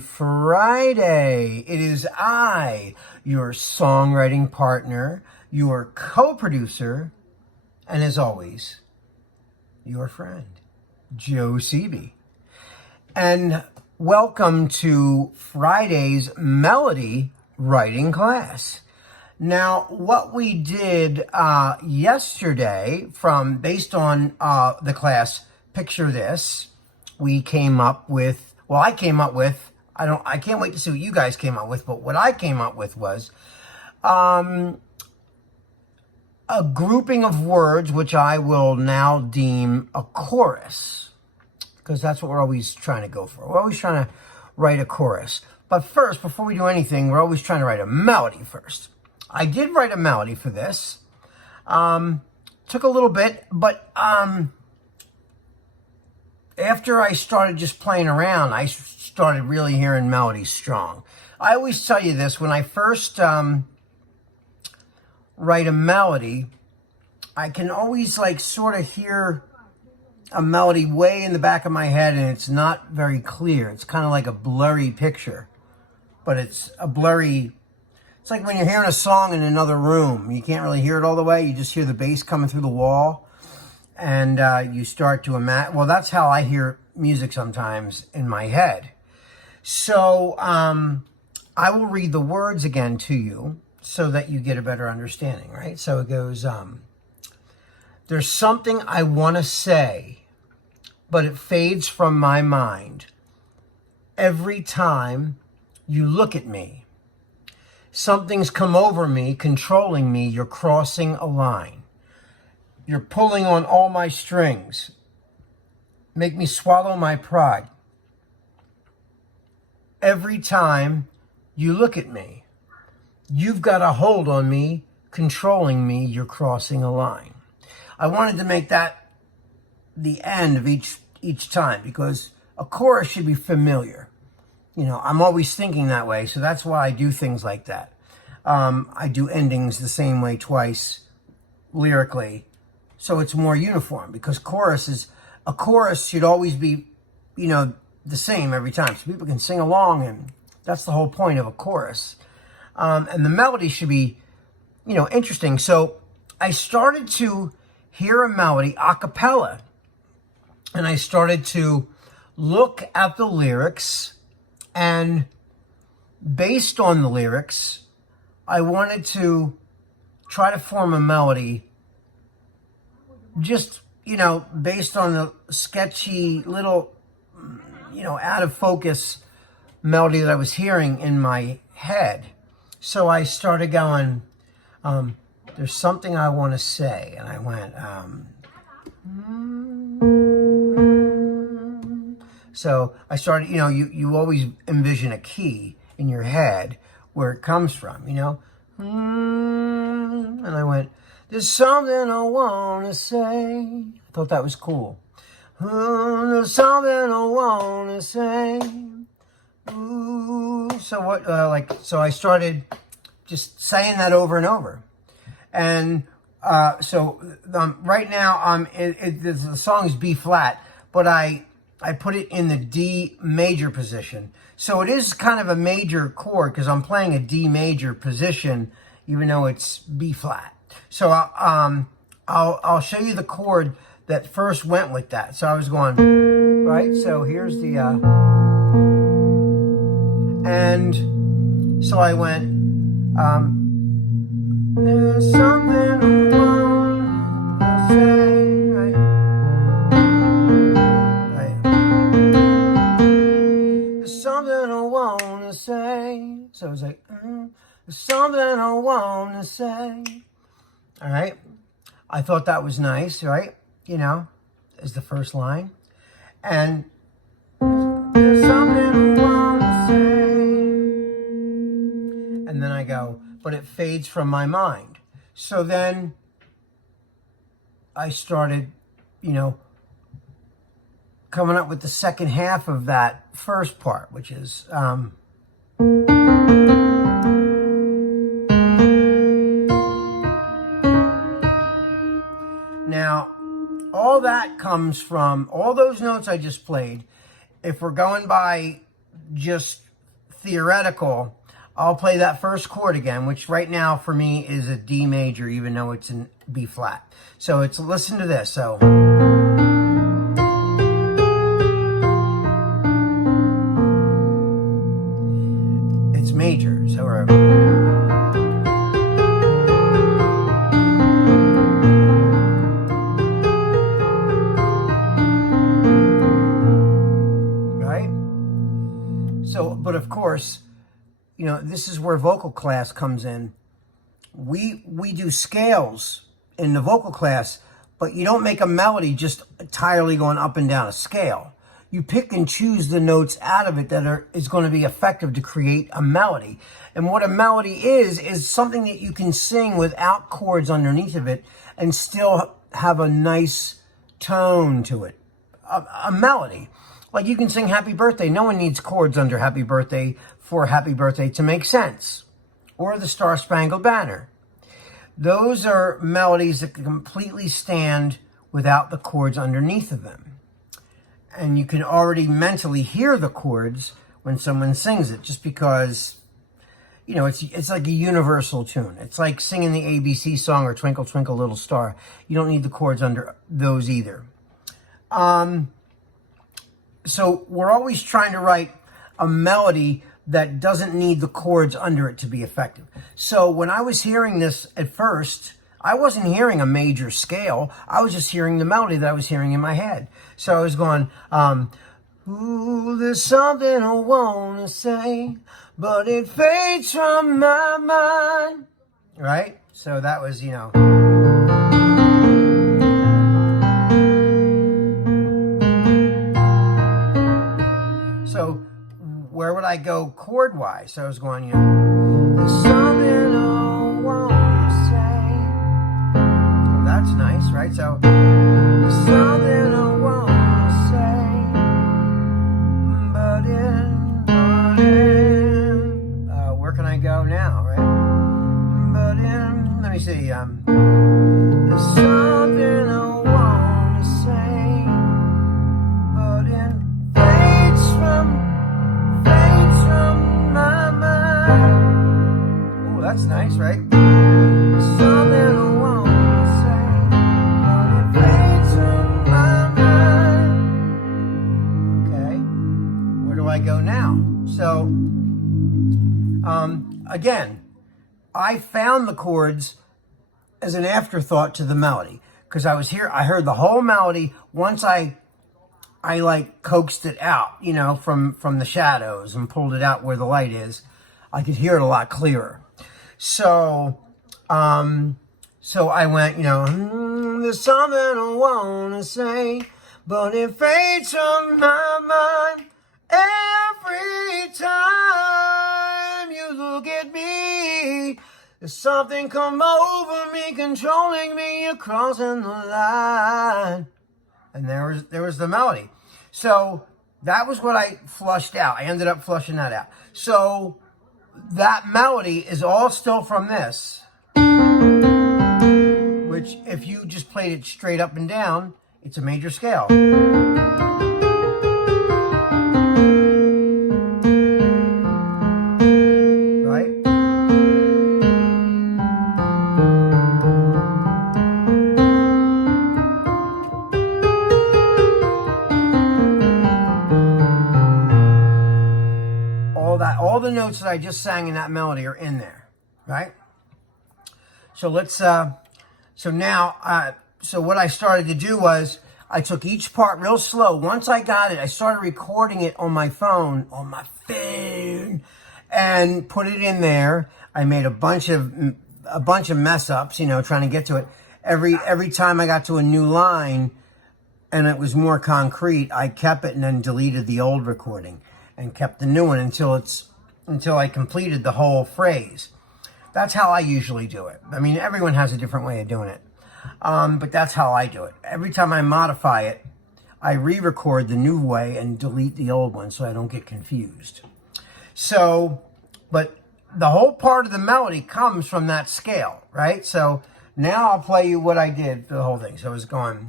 Friday. It is I, your songwriting partner, your co-producer, and as always, your friend, Joe Seavey. And welcome to Friday's melody writing class. Now, what we did yesterday, based on the class Picture This, we came up with, I can't wait to see what you guys came up with, but what I came up with was a grouping of words, which I will now deem a chorus, because that's what we're always trying to go for. We're always trying to write a chorus. But first, before we do anything, we're always trying to write a melody first. I did write a melody for this. Took a little bit, but after I started just playing around, I started really hearing melodies strong. I always tell you this, when I first write a melody, I can always sort of hear a melody way in the back of my head, and it's not very clear. It's kind of like a blurry picture, but it's a blurry. It's like when you're hearing a song in another room. You can't really hear it all the way. You just hear the bass coming through the wall. And you start to imagine. Well, that's how I hear music sometimes in my head. So I will read the words again to you so that you get a better understanding, right? So it goes, there's something I want to say, but it fades from my mind every time you look at me. Something's come over me, controlling me. You're crossing a line. You're pulling on all my strings. Make me swallow my pride. Every time you look at me, you've got a hold on me, controlling me. You're crossing a line. I wanted to make that the end of each time, because a chorus should be familiar. You know, I'm always thinking that way, so that's why I do things like that. I do endings the same way twice, lyrically, so it's more uniform, because a chorus should always be, the same every time, so people can sing along, and that's the whole point of a chorus. And the melody should be, interesting. So I started to hear a melody a cappella, and I started to look at the lyrics. And based on the lyrics, I wanted to try to form a melody just, based on the sketchy little, out of focus melody that I was hearing in my head. So I started going, there's something I want to say. And I went, So I started, you always envision a key in your head where it comes from, And I went, there's something I want to say. I thought that was cool. There's something I want to say. Ooh. So I started just saying that over and over. And right now, the song is B flat, but I put it in the D major position. So it is kind of a major chord, because I'm playing a D major position, even though it's B flat. So I'll show you the chord that first went with that. So I was going, right? So here's the, and so I went, there's something I want to say, right? Something I want to say. So it was like, there's something I want to say. All right. I thought that was nice, right? As the first line. And there's something I want to say. And then I go, but it fades from my mind. So then I started, coming up with the second half of that first part, which is now all that comes from all those notes I just played. If we're going by just theoretical, I'll play that first chord again, which right now for me is a D major, even though it's in B flat. So listen to this. So it's major. So we're right. So, but of course, you know, this is where vocal class comes in. We do scales in the vocal class, but you don't make a melody just entirely going up and down a scale. You pick and choose the notes out of it that is going to be effective to create a melody. And what a melody is something that you can sing without chords underneath of it and still have a nice tone to it. A melody. Like you can sing Happy Birthday. No one needs chords under Happy Birthday for Happy Birthday to make sense. Or the Star Spangled Banner. Those are melodies that can completely stand without the chords underneath of them. And you can already mentally hear the chords when someone sings it, just because, you know, it's like a universal tune. It's like singing the ABC song or Twinkle Twinkle Little Star. You don't need the chords under those either. So we're always trying to write a melody that doesn't need the chords under it to be effective. So when I was hearing this at first, I wasn't hearing a major scale. I was just hearing the melody that I was hearing in my head. So I was going, ooh, there's something I want to say, but it fades from my mind. Right? So that was, you know. So where would I go chord-wise? So I was going, you know, there's something I want to say. Well, that's nice, right? So there's something I want to say, where can I go now, right? Let me see, there's something I want to say, but it fades from my mind. Oh, that's nice, right? There's something I want to say, but it fades from my mind. Okay, where do I go now? So, again, I found the chords as an afterthought to the melody, because I heard the whole melody once I like coaxed it out, you know, from the shadows and pulled it out where the light is. I could hear it a lot clearer. So I went, you know, there's something I want to say, but it fades from my mind every time you look at me. There's something come over me, controlling me, you're crossing the line. And there was the melody. So that was what I flushed out. I ended up flushing that out. So that melody is all still from this, which if you just played it straight up and down, it's a major scale. All the notes that I just sang in that melody are in there, right? So so what I started to do was I took each part real slow. Once I got it, I started recording it on my phone, and put it in there. I made a bunch of mess ups, you know, trying to get to it. Every time I got to a new line and it was more concrete, I kept it and then deleted the old recording and kept the new one until I completed the whole phrase. That's how I usually do it. I mean, everyone has a different way of doing it. But that's how I do it. Every time I modify it, I re-record the new way and delete the old one so I don't get confused. So, but the whole part of the melody comes from that scale, right? So now I'll play you what I did for the whole thing. So it's going,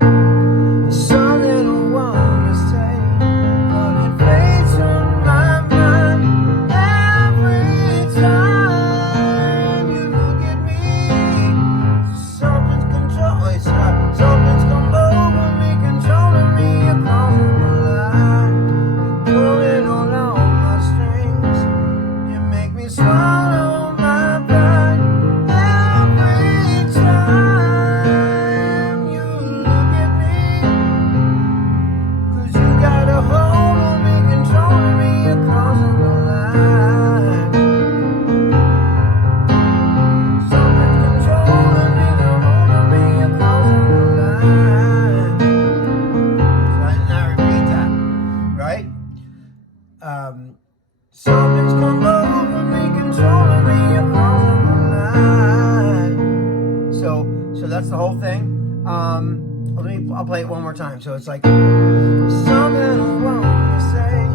something I want to say, but it fades from my mind. Something's come over me, controlling me across the line. So that's the whole thing. I'll play it one more time. So it's like something I want to say,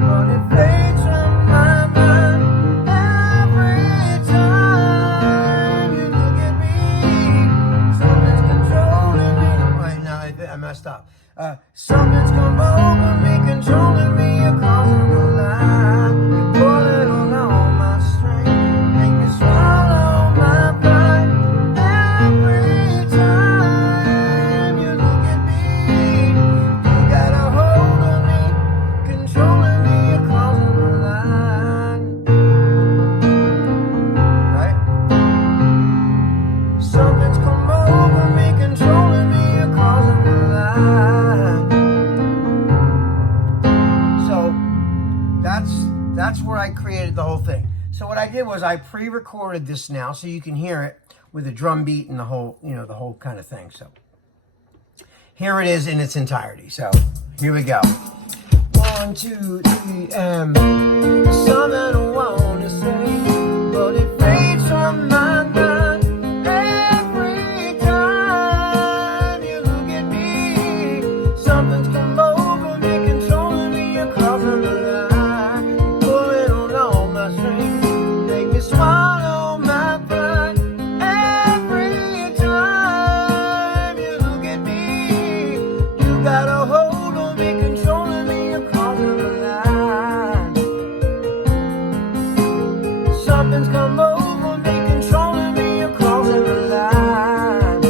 but it fades from my mind every time you look at me. Something's controlling me. Right now I messed up. Something's come over me, controlling me across the line. You're pulling on all my strength, make me swallow my pride every time you look at me. You got a hold on me, controlling me across the line. Right? Something's come over me, controlling me across the line. So that's where I created the whole thing. So what I did was I pre-recorded this now so you can hear it with a drum beat and the whole, the whole kind of thing. So here it is in its entirety. So here we go. 1, 2, 3, and something I want to say, but it fades from my mind every time you look at me. Something's come over me, controlling me across the line, pulling on all my strings, make me swallow my pride every time you look at me. You got a hold on me, controlling me across the line. Something's come over me, controlling me across the line.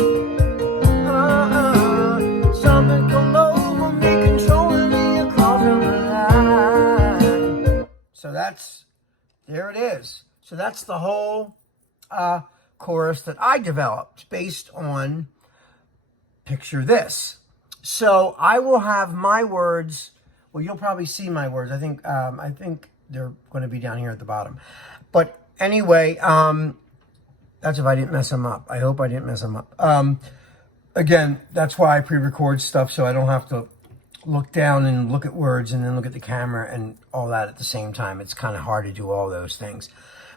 Something come over me, controlling me across the line. So there it is. So that's the whole chorus that I developed based on Picture This. So I will have my words. Well, you'll probably see my words. I think they're going to be down here at the bottom. But anyway, that's if I didn't mess them up. I hope I didn't mess them up. Again, that's why I pre-record stuff, so I don't have to look down and look at words and then look at the camera and all that at the same time. It's kind of hard to do all those things.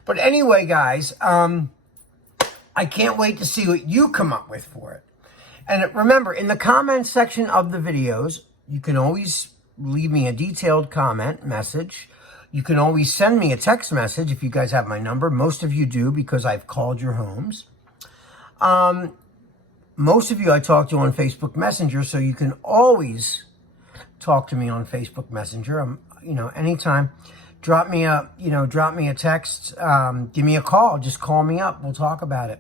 But anyway, guys, I can't wait to see what you come up with for it. And remember, in the comments section of the videos, you can always leave me a detailed comment message. You can always send me a text message if you guys have my number. Most of you do because I've called your homes. Most of you I talk to on Facebook Messenger, so you can always talk to me on Facebook Messenger. Anytime. Drop me a text. Give me a call. Just call me up. We'll talk about it.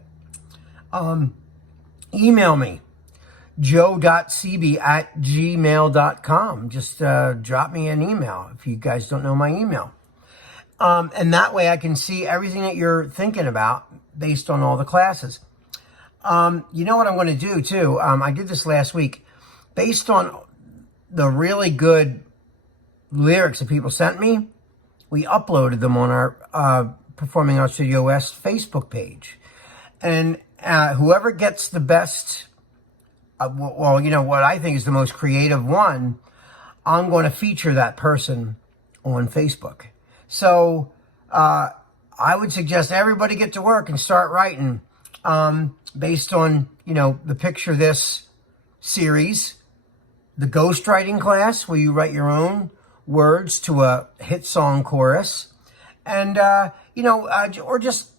Email me, joe.cb@gmail.com. Just drop me an email if you guys don't know my email. And that way I can see everything that you're thinking about based on all the classes. You know what I'm going to do too? I did this last week. Based on the really good lyrics that people sent me, we uploaded them on our Performing Arts Studio West Facebook page. And whoever gets the best, what I think is the most creative one, I'm going to feature that person on Facebook. So I would suggest everybody get to work and start writing based on, the Picture This series, the ghostwriting class where you write your own words to a hit song chorus, and, or just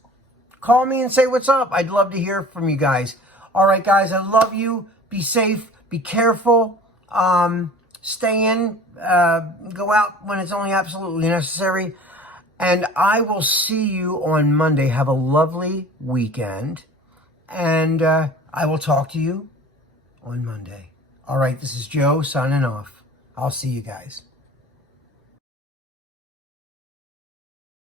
call me and say what's up. I'd love to hear from you guys. All right, guys, I love you. Be safe. Be careful. Stay in. Go out when it's only absolutely necessary. And I will see you on Monday. Have a lovely weekend. And I will talk to you on Monday. All right, this is Joe signing off. I'll see you guys.